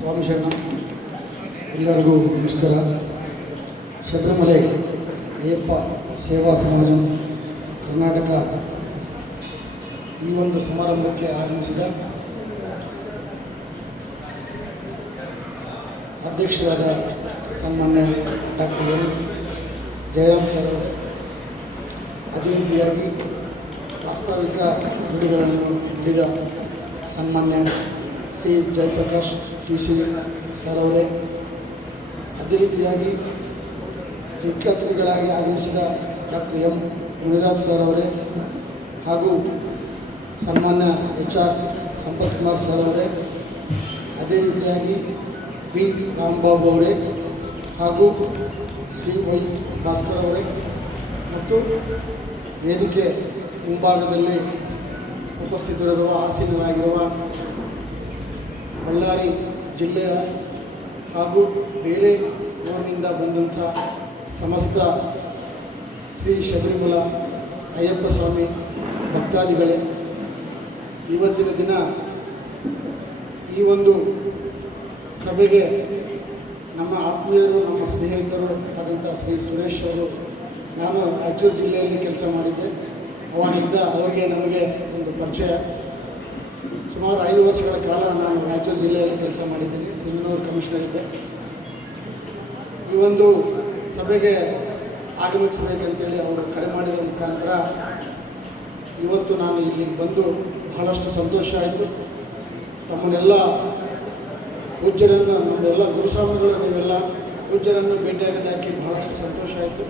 ಸ್ವಾಮಿ ಶರಣ. ಎಲ್ಲರಿಗೂ ನಮಸ್ಕಾರ. ಶಬರಿಮಲೆ ಅಯ್ಯಪ್ಪ ಸೇವಾ ಸಮಾಜ ಕರ್ನಾಟಕ ಈ ಒಂದು ಸಮಾರಂಭಕ್ಕೆ ಆಗಮಿಸಿದ ಅಧ್ಯಕ್ಷರಾದ ಸನ್ಮಾನ್ಯ ಡಾಕ್ಟರ್ ಎಂ ಜಯರಾಮ್ ಸರ್ ಅವರು, ಅದೇ ರೀತಿಯಾಗಿ ಪ್ರಾಸ್ತಾವಿಕ ನುಡಿಗಳನ್ನು ನುಡಿದ ಸನ್ಮಾನ್ಯ ಶ್ರೀ ಜಯಪ್ರಕಾಶ್ ಟಿ.ಸಿ. ಸರ್ ಅವರೇ, ಅದೇ ರೀತಿಯಾಗಿ ಮುಖ್ಯ ಅತಿಥಿಗಳಾಗಿ ಆಗಮಿಸಿದ ಡಾಕ್ಟರ್ ಎಂ ಮುನಿರಾಜ್ ಸರ್ ಅವರೇ, ಹಾಗೂ ಸನ್ಮಾನ್ಯ HR ಸಂಪತ್ ಕುಮಾರ್ ಸರ್ ಅವರೇ, ಅದೇ ರೀತಿಯಾಗಿ ವಿ ರಾಮಬಾಬು ಅವರೇ, ಹಾಗೂ ಶ್ರೀ ವೈ ಭಾಸ್ಕರ್ ಅವರೇ, ಮತ್ತು ವೇದಿಕೆ ಮುಂಭಾಗದಲ್ಲಿ ಉಪಸ್ಥಿತರಿರುವ ಆಸೀನರಾಗಿರುವ ಬಳ್ಳಾರಿ ಜಿಲ್ಲೆಯ ಹಾಗೂ ಬೇರೆ ಊರಿನಿಂದ ಬಂದಂಥ ಸಮಸ್ತ ಶ್ರೀ ಶಬರಿಮಲ ಅಯ್ಯಪ್ಪ ಸ್ವಾಮಿ ಭಕ್ತಾದಿಗಳೇ, ಇವತ್ತಿನ ದಿನ ಈ ಒಂದು ಸಭೆಗೆ ನಮ್ಮ ಆತ್ಮೀಯರು, ನಮ್ಮ ಸ್ನೇಹಿತರು ಆದಂಥ ಶ್ರೀ ಸುರೇಶ್ ಅವರು, ನಾನು ರಾಯಚೂರು ಜಿಲ್ಲೆಯಲ್ಲಿ ಕೆಲಸ ಮಾಡಿದ್ದೆ. ಅವಾಗಿದ್ದ ಅವರಿಗೆ ನಮಗೆ ಒಂದು ಪರಿಚಯ. ಸುಮಾರು 5 ವರ್ಷಗಳ ಕಾಲ ನಾನು ರಾಯಚೂರು ಜಿಲ್ಲೆಯಲ್ಲಿ ಕೆಲಸ ಮಾಡಿದ್ದೀನಿ. ಸಿಂಧನೂರು ಕಮಿಷನರ್ ಇದ್ದೆ. ಈ ಒಂದು ಸಭೆಗೆ ಆಗಮಿಸಬೇಕಂತೇಳಿ ಅವರು ಕರೆ ಮಾಡಿದ ಮುಖಾಂತರ ಇವತ್ತು ನಾನು ಇಲ್ಲಿಗೆ ಬಂದು ಬಹಳಷ್ಟು ಸಂತೋಷ ಆಯಿತು. ತಮ್ಮನ್ನೆಲ್ಲ ಪೂಜ್ಯರನ್ನು, ನಮ್ಮೆಲ್ಲ ಗುರುಸ್ವಾಮಿಗಳು, ನೀವೆಲ್ಲ ಪೂಜ್ಯರನ್ನು ಭೇಟಿಯಾಗೋದಕ್ಕೆ ಬಹಳಷ್ಟು ಸಂತೋಷ ಆಯಿತು.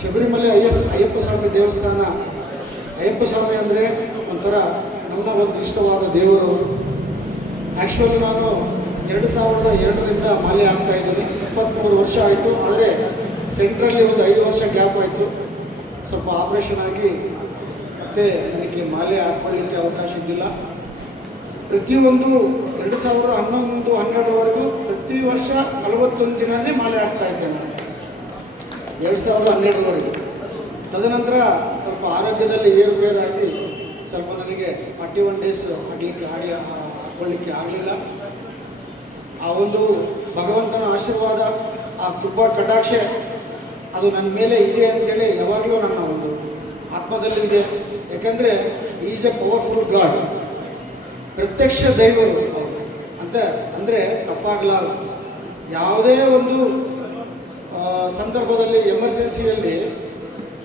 ಶಬರಿಮಲೆ ಅಯ್ಯಪ್ಪ ಸ್ವಾಮಿ ದೇವಸ್ಥಾನ, ಅಯ್ಯಪ್ಪ ಸ್ವಾಮಿ ಅಂದರೆ ಒಂಥರ ನನ್ನ ಒಂದು ಇಷ್ಟವಾದ ದೇವರವರು. ಆ್ಯಕ್ಚುಲಿ ನಾನು 2002ರಿಂದ ಮಾಲೆ ಆಗ್ತಾ ಇದ್ದೀನಿ. 23 ವರ್ಷ ಆಯಿತು. ಆದರೆ ಸೆಂಟ್ರಲ್ಲಿ ಒಂದು 5 ವರ್ಷ ಗ್ಯಾಪ್ ಆಯಿತು. ಸ್ವಲ್ಪ ಆಪ್ರೇಷನ್ ಆಗಿ ಮತ್ತೆ ನನಗೆ ಮಾಲೆ ಹಾಕ್ಕೊಳ್ಳಿಕ್ಕೆ ಅವಕಾಶ ಇದ್ದಿಲ್ಲ. ಪ್ರತಿಯೊಂದು 2011-12ವರೆಗೂ ಪ್ರತಿ ವರ್ಷ 41 ದಿನವೇ ಮಾಲೆ ಆಗ್ತಾ ಇದ್ದೇನೆ, 2012ವರೆಗೂ. ತದನಂತರ ಸ್ವಲ್ಪ ಆರೋಗ್ಯದಲ್ಲಿ ಏರುಪೇರಾಗಿ ಸ್ವಲ್ಪ ನನಗೆ 41 ಡೇಸ್ ಹಾಕ್ಕೊಳ್ಳಿಕ್ಕೆ ಆಗಲಿಲ್ಲ. ಆ ಒಂದು ಭಗವಂತನ ಆಶೀರ್ವಾದ, ಆ ಕೃಪಾ ಕಟಾಕ್ಷ ಅದು ನನ್ನ ಮೇಲೆ ಇದೆ ಅಂತೇಳಿ ಯಾವಾಗಲೂ ನನ್ನ ಒಂದು ಆತ್ಮದಲ್ಲಿ ಇದೆ. ಯಾಕೆಂದರೆ ಈಸ್ ಎ ಪವರ್ಫುಲ್ ಗಾಡ್, ಪ್ರತ್ಯಕ್ಷ ದೈವರು ಅಂತ ಅಂದರೆ ತಪ್ಪಾಗಲಾರದು. ಯಾವುದೇ ಒಂದು ಸಂದರ್ಭದಲ್ಲಿ ಎಮರ್ಜೆನ್ಸಿಯಲ್ಲಿ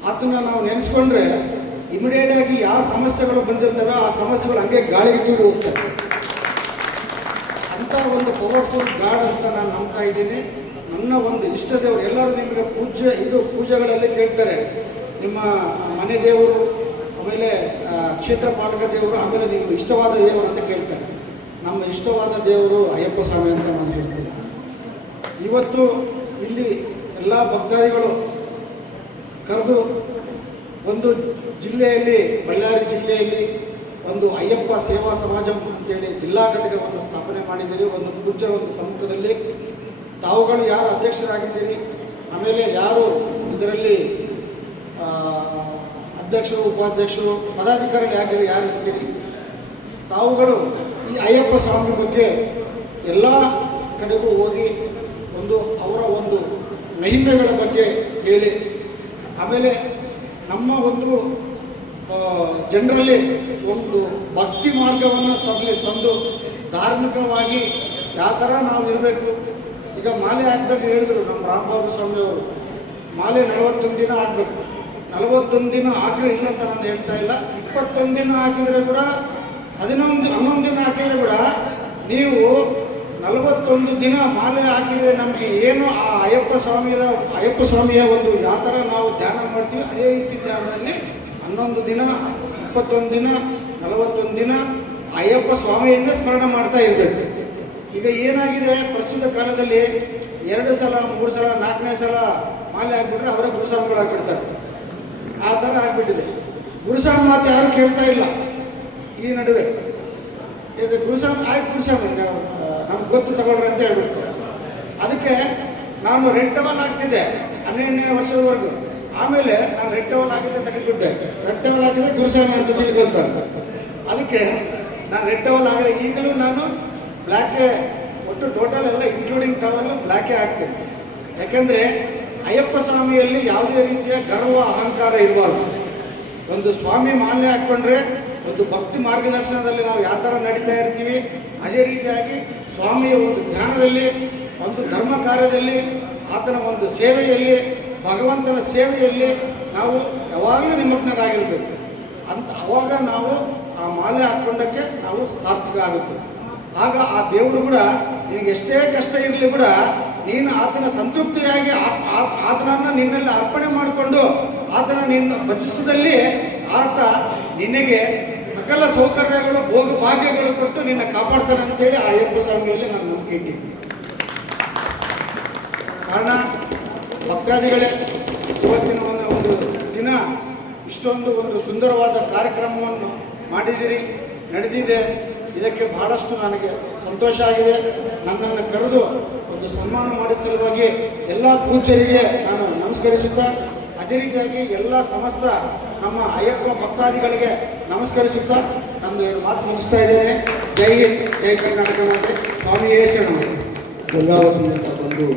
ಆತನ ನಾವು ನೆನೆಸ್ಕೊಂಡ್ರೆ ಇಮಿಡಿಯೇಟಾಗಿ ಯಾವ ಸಮಸ್ಯೆಗಳು ಬಂದಿರ್ತವೆ ಆ ಸಮಸ್ಯೆಗಳು ಹಂಗೆ ಗಾಳಿಗೆ ತೂರಿ ಹೋಗ್ತವೆ. ಅಂಥ ಒಂದು ಪವರ್ಫುಲ್ ಗಾಡ್ ಅಂತ ನಾನು ನಂಬ್ತಾ ಇದ್ದೀನಿ. ನನ್ನ ಒಂದು ಇಷ್ಟ ದೇವರು. ಎಲ್ಲರೂ ನಿಮಗೆ ಪೂಜೆಗಳಲ್ಲಿ ಕೇಳ್ತಾರೆ, ನಿಮ್ಮ ಮನೆ ದೇವರು, ಆಮೇಲೆ ಕ್ಷೇತ್ರ ಪಾಲಕ ದೇವರು, ಆಮೇಲೆ ನಿಮ್ಗೆ ಇಷ್ಟವಾದ ದೇವರು ಅಂತ ಕೇಳ್ತಾರೆ. ನಮ್ಮ ಇಷ್ಟವಾದ ದೇವರು ಅಯ್ಯಪ್ಪ ಸ್ವಾಮಿ ಅಂತ ನಾನು ಹೇಳ್ತೀನಿ. ಇವತ್ತು ಇಲ್ಲಿ ಎಲ್ಲ ಭಕ್ತಾದಿಗಳು ಕರೆದು ಒಂದು ಜಿಲ್ಲೆಯಲ್ಲಿ, ಬಳ್ಳಾರಿ ಜಿಲ್ಲೆಯಲ್ಲಿ ಒಂದು ಅಯ್ಯಪ್ಪ ಸೇವಾ ಸಮಾಜ ಅಂತೇಳಿ ಜಿಲ್ಲಾ ಘಟಕವನ್ನು ಸ್ಥಾಪನೆ ಮಾಡಿದ್ದೀರಿ. ಒಂದು ಪೂಜ್ಯರ ಒಂದು ಸಮ್ಮುಖದಲ್ಲಿ ತಾವುಗಳು ಯಾರು ಅಧ್ಯಕ್ಷರಾಗಿದ್ದೀರಿ, ಆಮೇಲೆ ಯಾರು ಇದರಲ್ಲಿ ಅಧ್ಯಕ್ಷರು, ಉಪಾಧ್ಯಕ್ಷರು, ಪದಾಧಿಕಾರಿಗಳು ಯಾರು ಇರ್ತೀರಿ, ತಾವುಗಳು ಈ ಅಯ್ಯಪ್ಪ ಸ್ವಾಮಿ ಬಗ್ಗೆ ಎಲ್ಲ ಕಡೆಗೂ ಹೋಗಿ ಒಂದು ಅವರ ಒಂದು ಮಹಿಮೆಗಳ ಬಗ್ಗೆ ಹೇಳಿ, ಆಮೇಲೆ ನಮ್ಮ ಒಂದು ಜನರಲ್ಲಿ ಒಂದು ಭಕ್ತಿ ಮಾರ್ಗವನ್ನು ತಂದು ಧಾರ್ಮಿಕವಾಗಿ ಯಾವ ಥರ ನಾವು ಇರಬೇಕು. ಈಗ ಮಾಲೆ ಹಾಕಿದಾಗ ಹೇಳಿದರು ನಮ್ಮ ರಾಮಬಾಬು ಸ್ವಾಮಿಯವರು, ಮಾಲೆ 41 ದಿನ ಹಾಕಬೇಕು. 41 ದಿನ ಹಾಕಿದ್ರೆ ಇಲ್ಲ ಅಂತ ನಾನು ಹೇಳ್ತಾ ಇಲ್ಲ. 21 ದಿನ ಹಾಕಿದರೆ ಕೂಡ, 11 ದಿನ ಹಾಕಿದರೆ ಕೂಡ ನೀವು 41 ದಿನ ಮಾಲೆ ಹಾಕಿದರೆ ನಮಗೆ ಏನು ಆ ಅಯ್ಯಪ್ಪ ಸ್ವಾಮಿಯ ಒಂದು ಯಾವ ಥರ ನಾವು ಧ್ಯಾನ ಮಾಡ್ತೀವಿ ಅದೇ ರೀತಿ ಧ್ಯಾನದಲ್ಲಿ 11 ದಿನ, 21 ದಿನ, 41 ದಿನ ಅಯ್ಯಪ್ಪ ಸ್ವಾಮಿಯನ್ನೇ ಸ್ಮರಣ ಮಾಡ್ತಾ ಇರಬೇಕು. ಈಗ ಏನಾಗಿದೆ, ಪ್ರಸ್ತುತ ಕಾಲದಲ್ಲಿ 2 ಸಲ, 3 ಸಲ, 4ನೇ ಸಲ ಮಾಲೆ ಹಾಕ್ಬಿಟ್ರೆ ಅವರೇ ಗುರುಸ್ವಾಮಿಗಳಾಗ್ಬಿಡ್ತಾರೆ. ಆ ಥರ ಆಗಿಬಿಟ್ಟಿದೆ. ಗುರುಸ್ವಾಮಿ ಮಾತು ಯಾರು ಕೇಳ್ತಾ ಇಲ್ಲ ಈ ನಡುವೆ. ಇದು ಗುರುಸ್ವಾಮಿ ಆಯ್ತು, ಗುರುಸ್ವಾಮಿ ನಮ್ಗೆ ಗೊತ್ತು ತಗೊಳ್ರಿ ಅಂತ ಹೇಳ್ಬಿಡ್ತಾರೆ. ಅದಕ್ಕೆ ನಾನು ರೆಡ್ ಟವಲ್ ಹಾಕ್ತಿದ್ದೆ 12ನೇ ವರ್ಷದವರೆಗೂ. ಆಮೇಲೆ ನಾನು ರೆಡ್ ಟವಲ್ ಹಾಕಿದ್ದೆ ತೆಗೆದುಬಿಟ್ಟೆ. ರೆಡ್ ಟವಲ್ ಹಾಕಿದ್ರೆ ಗುರುಸ್ವಾಮಿ ಅಂತ ತಿಳ್ಕೊತಾರೆ. ಅದಕ್ಕೆ ನಾನು ರೆಡ್ ಟವಲ್ ಹಾಕಿದೆ. ಈಗಲೂ ನಾನು ಬ್ಲ್ಯಾಕೇ ಒಟ್ಟು ಟೋಟಲ್ ಎಲ್ಲ ಇನ್ಕ್ಲೂಡಿಂಗ್ ಟವಲ್ ಬ್ಲ್ಯಾಕೇ ಹಾಕ್ತೀನಿ. ಯಾಕೆಂದರೆ ಅಯ್ಯಪ್ಪ ಸ್ವಾಮಿಯಲ್ಲಿ ಯಾವುದೇ ರೀತಿಯ ಗರ್ವ ಅಹಂಕಾರ ಇರಬಾರ್ದು. ಒಂದು ಸ್ವಾಮಿ ಮಾಲೆ ಹಾಕ್ಕೊಂಡ್ರೆ ಒಂದು ಭಕ್ತಿ ಮಾರ್ಗದರ್ಶನದಲ್ಲಿ ನಾವು ಯಾವ ಥರ ನಡೀತಾ ಇರ್ತೀವಿ, ಅದೇ ರೀತಿಯಾಗಿ ಸ್ವಾಮಿಯ ಒಂದು ಧ್ಯಾನದಲ್ಲಿ, ಒಂದು ಧರ್ಮ ಕಾರ್ಯದಲ್ಲಿ, ಆತನ ಒಂದು ಸೇವೆಯಲ್ಲಿ, ಭಗವಂತನ ಸೇವೆಯಲ್ಲಿ ನಾವು ಯಾವಾಗಲೂ ನಿಮಗ್ನರಾಗಿರಬೇಕು. ಅವಾಗ ನಾವು ಆ ಮಾಲೆ ಹಾಕ್ಕೊಂಡಕ್ಕೆ ನಾವು ಸಾರ್ಥಕ ಆಗುತ್ತೆ. ಆಗ ಆ ದೇವರು ಕೂಡ ನಿನಗೆ ಎಷ್ಟೇ ಕಷ್ಟ ಇರಲಿ ಕೂಡ ನೀನು ಆತನ ಸಂತೃಪ್ತಿಯಾಗಿ ಆತನನ್ನು ನಿನ್ನಲ್ಲಿ ಅರ್ಪಣೆ ಮಾಡಿಕೊಂಡು ಆತನ ನಿನ್ನ ಭಜಿಸಿದಲ್ಲಿ ಆತ ನಿನಗೆ ಸಕಲ ಸೌಕರ್ಯಗಳು ಭೋಗ ಭಾಗ್ಯಗಳು ಕೊಟ್ಟು ನಿನ್ನ ಕಾಪಾಡ್ತಾನೆ ಅಂತೇಳಿ ಆ ಅಯ್ಯಪ್ಪ ಸ್ವಾಮಿಯಲ್ಲಿ ನಾನು ನಂಬಿಕೆ ಇಟ್ಟಿದ್ದೀನಿ. ಕಾರಣ ಭಕ್ತಾದಿಗಳೇ, ಇವತ್ತಿನ ಒಂದು ದಿನ ಇಷ್ಟೊಂದು ಒಂದು ಸುಂದರವಾದ ಕಾರ್ಯಕ್ರಮವನ್ನು ಮಾಡಿದ್ದೀರಿ, ನಡೆದಿದೆ. ಇದಕ್ಕೆ ಬಹಳಷ್ಟು ನನಗೆ ಸಂತೋಷ ಆಗಿದೆ. ನನ್ನನ್ನು ಕರೆದು ಒಂದು ಸನ್ಮಾನ ಮಾಡಿದ ಸಲುವಾಗಿ ಎಲ್ಲ ಪೂಜ್ಯರಿಗೆ ನಾನು ನಮಸ್ಕರಿಸುತ್ತಾ, ಅದೇ ರೀತಿಯಾಗಿ ಎಲ್ಲ ಸಮಸ್ತ ನಮ್ಮ ಅಯ್ಯಪ್ಪ ಭಕ್ತಾದಿಗಳಿಗೆ ನಮಸ್ಕರಿಸುತ್ತಾ ನಂದು 2 ಮಾತು ಮುಗಿಸ್ತಾ ಇದ್ದೇನೆ. ಜೈ ಹಿಂದ್, ಜೈ ಕರ್ನಾಟಕ ಮಾತೆ, ಸ್ವಾಮಿ ಶರಣರು. ಗಂಗಾವತಿಯಿಂದ ಬಂದು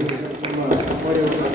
ನಮ್ಮ ಸಮಾಜವನ್ನು